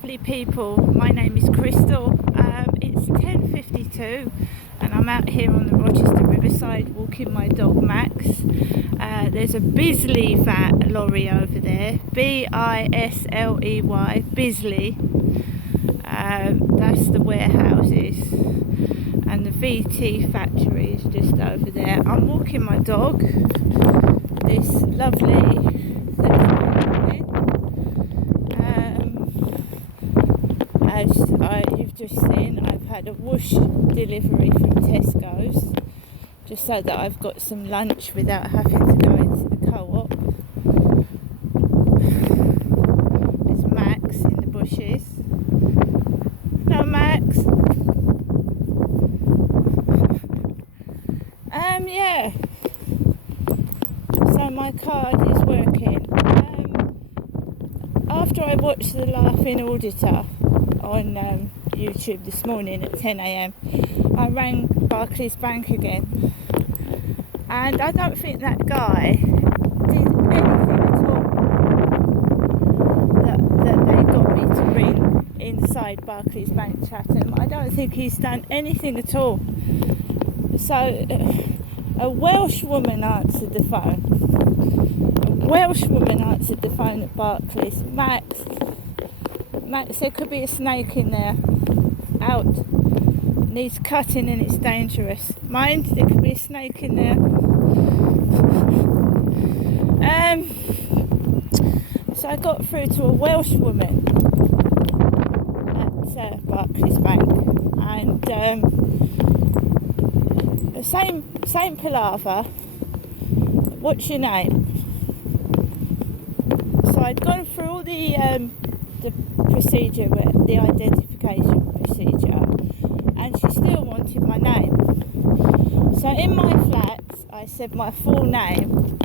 lovely people. My name is Crystal. It's 10:52 and I'm out here on the Rochester Riverside walking my dog Max. There's a Bisley lorry over there, Bisley, Bisley. That's the warehouses, and the VT factory is just over there. I'm walking my dog, this lovely as you've just seen, I've had a whoosh delivery from Tesco's, just so that I've got some lunch without having to go into the co-op. There's Max in the bushes. No, Max. Yeah. So my card is working. After I watched The Laughing Auditor on YouTube this morning at 10 a.m, I rang Barclays Bank again, and I don't think that guy did anything at all that they got me to ring inside Barclays Bank Chatham. I don't think he's done anything at all. So a Welsh woman answered the phone. At Barclays. Max, there could be a snake in there. Out. Needs cutting and it's dangerous. Mind, there could be a snake in there. So I got through to a Welsh woman at Barclays Bank, and the same palaver. What's your name? So I'd gone through all the procedure, the identification procedure, and she still wanted my name. So in my flat, I said my full name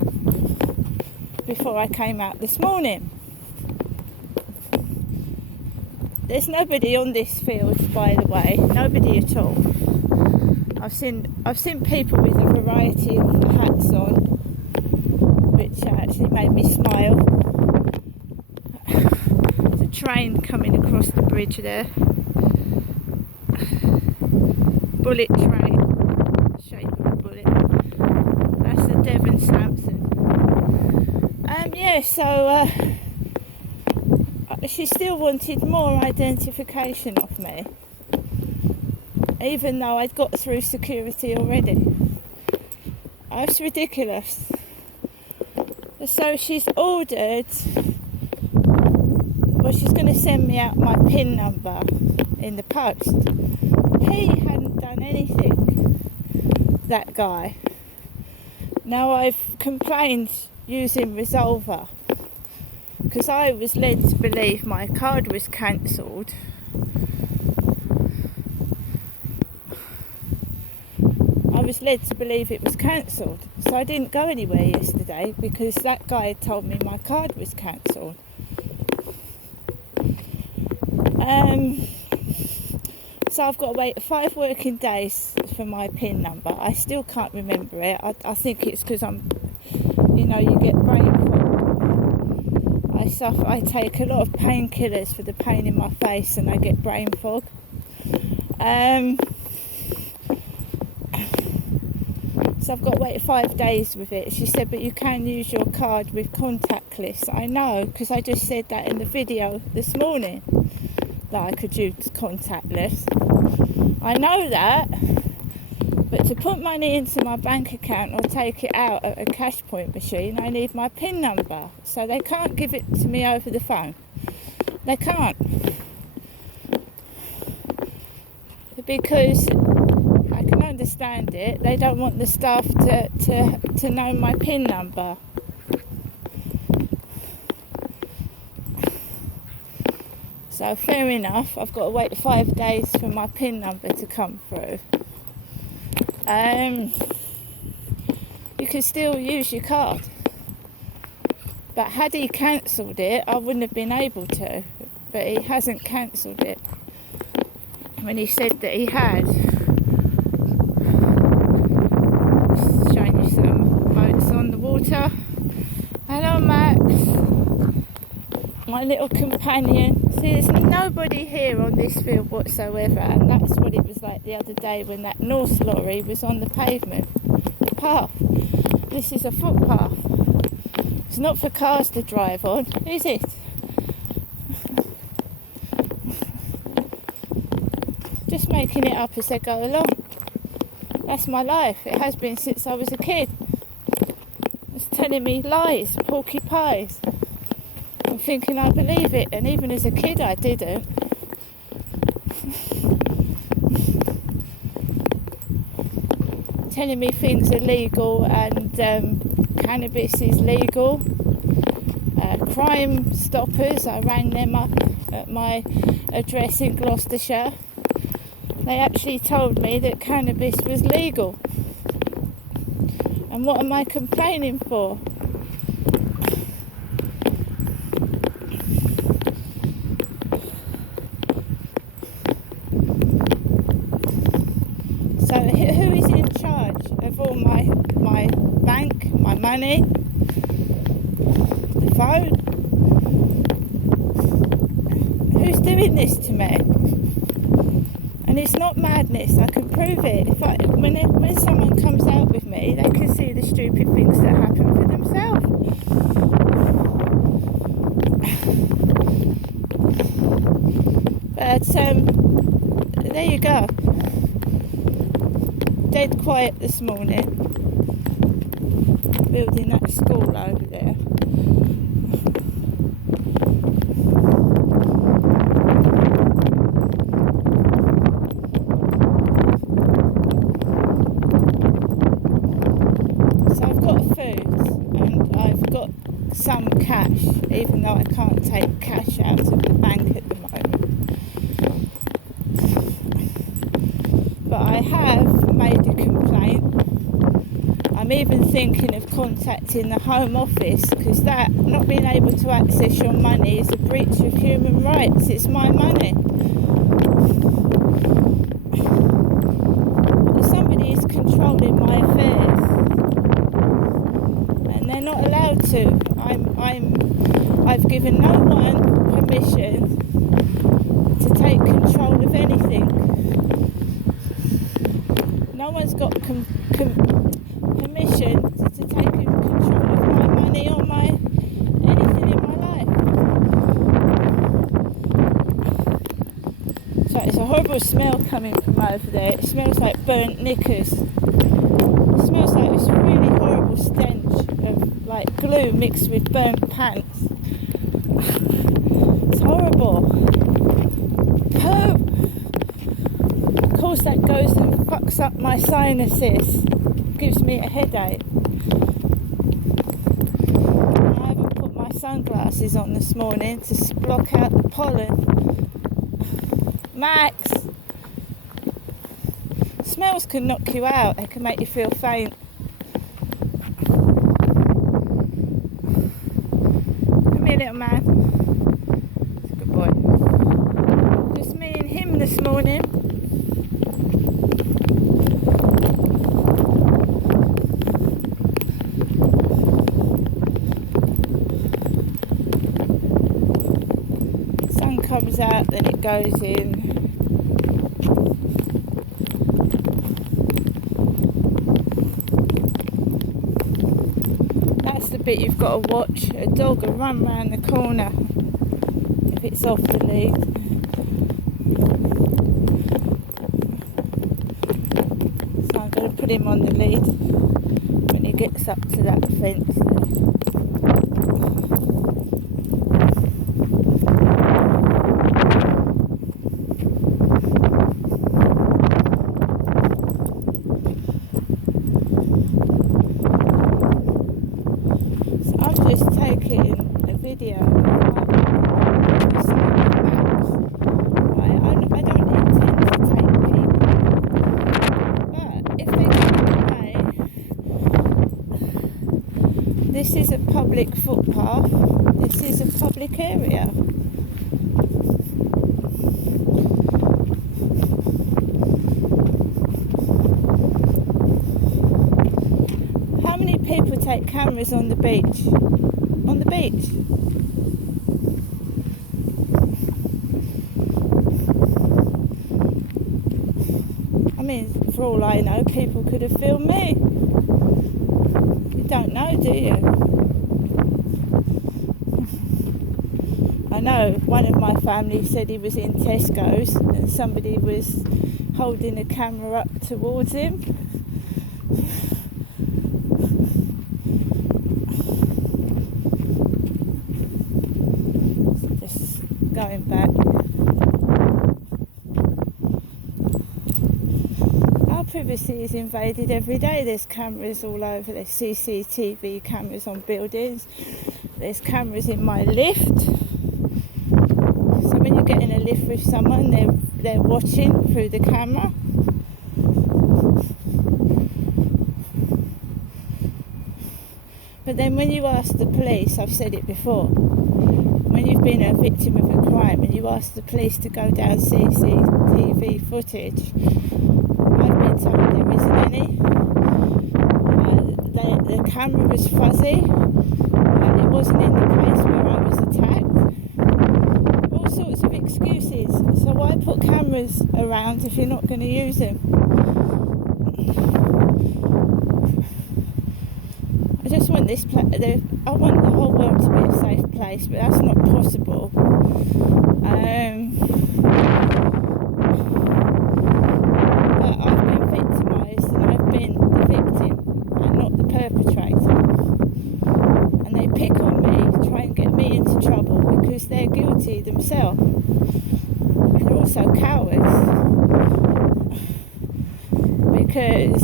before I came out this morning. There's nobody on this field, by the way, nobody at all. I've seen people with a variety of hats on, which actually made me smile. There's a train coming across the bridge there. Bullet train, shape of a bullet. That's the Devon Sampson. So she still wanted more identification of me, even though I'd got through security already. That's ridiculous. So she's ordered, she's going to send me out my PIN number in the post. He hadn't done anything, that guy. Now I've complained using Resolver, because I was led to believe my card was cancelled. I was led to believe it was cancelled, so I didn't go anywhere yesterday because that guy had told me my card was cancelled. So I've got to wait 5 working days for my PIN number. I still can't remember it. I think it's because you get brain fog. I take a lot of painkillers for the pain in my face, and I get brain fog. So I've got to wait 5 days with it. She said, but you can use your card with contactless. I know, because I just said that in the video this morning, that I could use contactless. I know that, but to put money into my bank account or take it out at a cash point machine, I need my PIN number. So they can't give it to me over the phone. They can't. Because I can understand it. They don't want the staff to know my PIN number. So fair enough, I've got to wait 5 days for my PIN number to come through. You can still use your card. But had he cancelled it, I wouldn't have been able to. But he hasn't cancelled it. When he said that he had. Just showing you some boats on the water. Hello, Max. my little companion. See, there's nobody here on this field whatsoever, and that's what it was like the other day when that North lorry was on the pavement, the path. This is a footpath. It's not for cars to drive on, is it? Just making it up as they go along. That's my life. It has been since I was a kid. It's telling me lies, porky pies. I'm thinking I believe it, and even as a kid I didn't. Telling me things are legal and cannabis is legal. Crime Stoppers, I rang them up at my address in Gloucestershire. They actually told me that cannabis was legal. And what am I complaining for? So who is in charge of all my bank, my money, the phone? Who's doing this to me? And it's not madness, I can prove it. When someone comes out with me, they can see the stupid things that happen for themselves. But there you go. Dead quiet this morning. Building that school over there. Some cash, even though I can't take cash out of the bank at the moment. But I have made a complaint. I'm even thinking of contacting the Home Office, because that, not being able to access your money, is a breach of human rights. It's my money. Somebody is controlling my affairs, and they're not allowed to. I've given no one permission to take control of anything. No one's got permission to take control of my money or anything in my life. So it's a horrible smell coming from over there. It smells like burnt knickers. It smells like this really horrible stench of like glue mixed with burnt pants. It's horrible. Poo! Of course that goes and fucks up my sinuses. Gives me a headache. I haven't put my sunglasses on this morning to block out the pollen. Max! Smells can knock you out. They can make you feel faint. Come here, little man. That's a good boy. Just me and him this morning. Sun comes out, then it goes in. Bit you've got to watch. A dog will run round the corner if it's off the lead. So I'm going to put him on the lead when he gets up to that fence there. Just taking a video of the cycle maps. I don't intend to take people, but if they get away, this is a public footpath, this is a public area. How many people take cameras on the beach? On the beach? for all I know, people could have filmed me. You don't know, do you? I know one of my family said he was in Tesco's and somebody was holding a camera up towards him. Just going back. Our privacy is invaded every day. There's cameras all over. There's CCTV cameras on buildings. There's cameras in my lift. So when you get in a lift with someone, they're watching through the camera. But then when you ask the police, I've said it before, when you've been a victim of a crime and you ask the police to go down CCTV footage, I've been told there isn't any. The camera was fuzzy. It wasn't in the place where I was attacked. All sorts of excuses. So why put cameras around if you're not going to use them? I just want I want the whole world to be a safe place, but that's not possible. But I've been victimised and I've been the victim and not the perpetrator. And they pick on me, try and get me into trouble because they're guilty themselves. They're also cowards. Because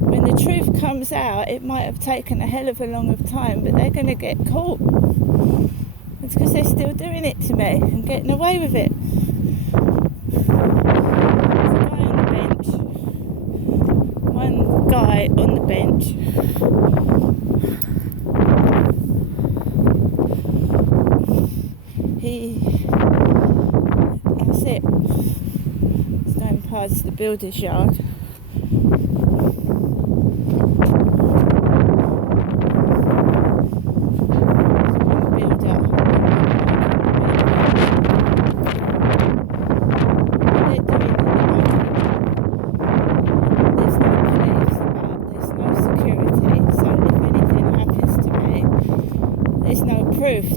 when the truth comes out, it might have taken a hell of a long time, but they're going to get caught. It's because they're still doing it to me and getting away with it. One guy on the bench. That's it. He's going past the builder's yard.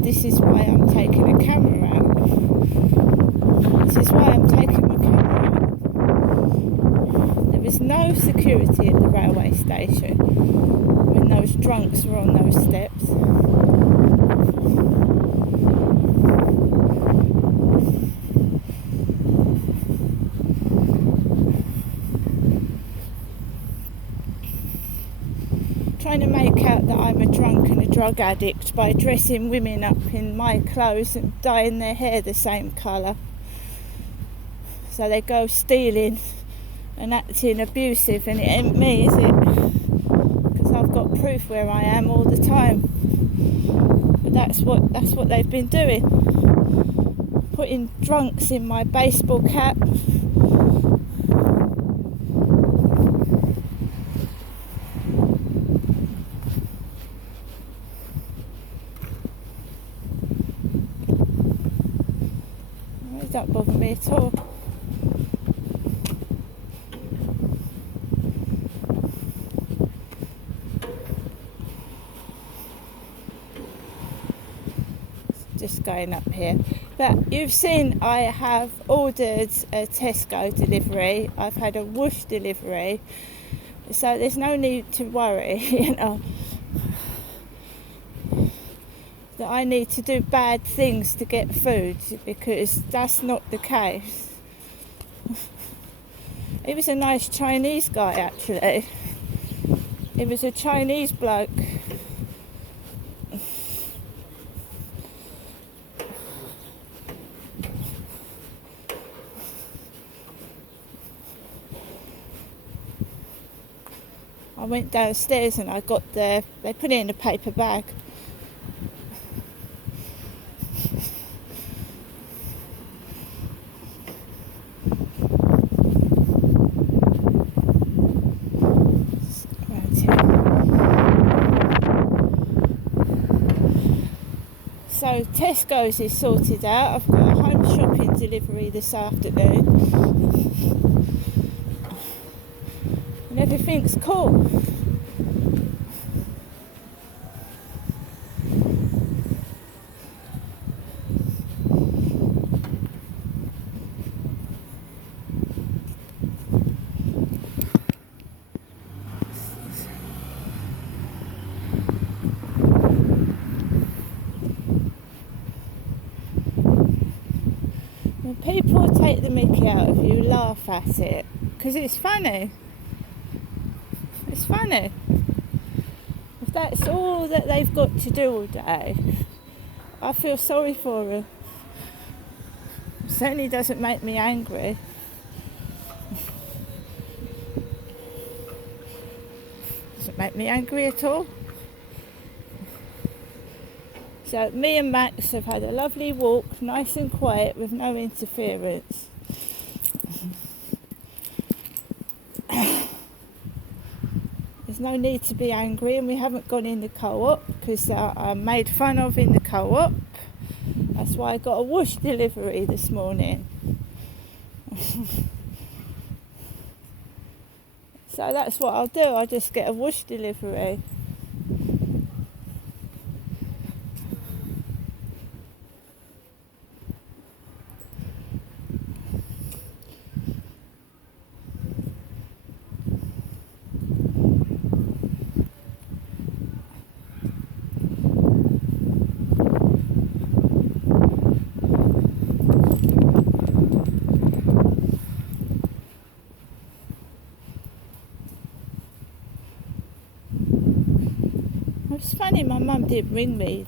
This is why I'm taking a camera out. This is why I'm taking my camera out. There was no security at the railway station when those drunks were on those steps. Trying to make out that I'm a drunk and a drug addict by dressing women up in my clothes and dyeing their hair the same colour. So they go stealing and acting abusive, and it ain't me, is it? Because I've got proof where I am all the time. But that's what they've been doing. Putting drunks in my baseball cap. Don't bother me at all. Just going up here. But you've seen I have ordered a Tesco delivery. I've had a Whoosh delivery. So there's no need to worry, you know, that I need to do bad things to get food, because that's not the case. He was a nice Chinese guy, actually. He was a Chinese bloke. I went downstairs and I got they put it in a paper bag. So Tesco's is sorted out. I've got a home shopping delivery this afternoon. everything's cool. When people take the mickey out of you, laugh at it, because it's funny. It's funny. If that's all that they've got to do all day, I feel sorry for them. It certainly doesn't make me angry. Doesn't make me angry at all. So me and Max have had a lovely walk, nice and quiet, with no interference. There's no need to be angry, and we haven't gone in the co-op because I'm made fun of in the co-op. That's why I got a whoosh delivery this morning. So that's what I'll do, I'll just get a whoosh delivery. It's funny, my mum didn't ring me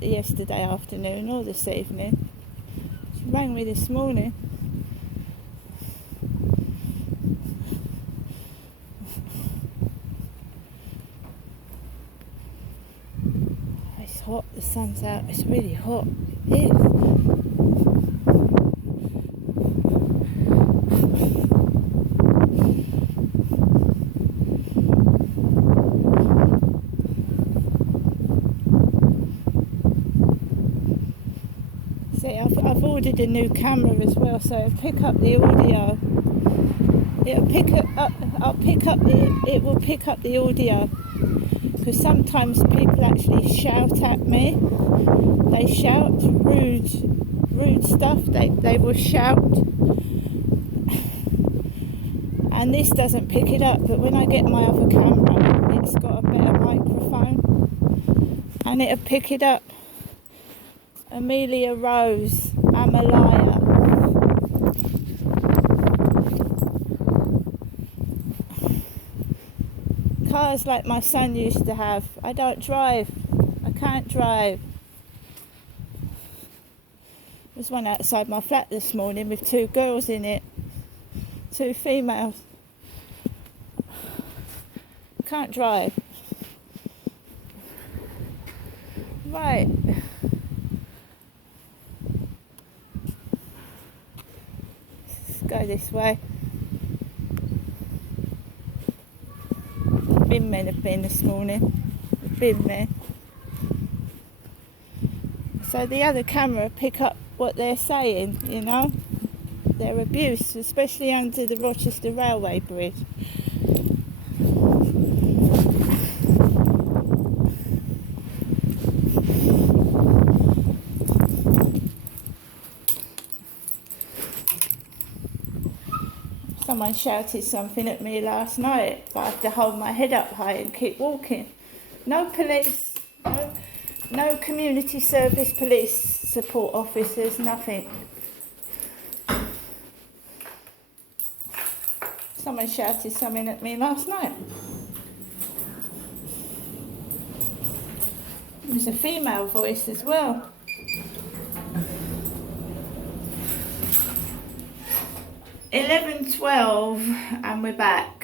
yesterday afternoon or this evening. She rang me this morning. It's hot, the sun's out, it's really hot. It is. See, I've ordered a new camera as well, so it'll pick up the audio. It will pick up the audio, because sometimes people actually shout at me. They shout rude stuff. They will shout, and this doesn't pick it up. But when I get my other camera, it's got a better microphone, and it'll pick it up. Amelia Rose, I'm a liar. Cars like my son used to have. I don't drive. I can't drive. There's one outside my flat this morning with 2 girls in it. 2 females. Can't drive. Right. Go this way. Bin men have been this morning. The bin men. So the other camera pick up what they're saying, you know, their abuse, especially under the Rochester Railway Bridge. Someone shouted something at me last night, but I have to hold my head up high and keep walking. No police, no community service police support officers, nothing. Someone shouted something at me last night. It was a female voice as well. 11:12 and we're back.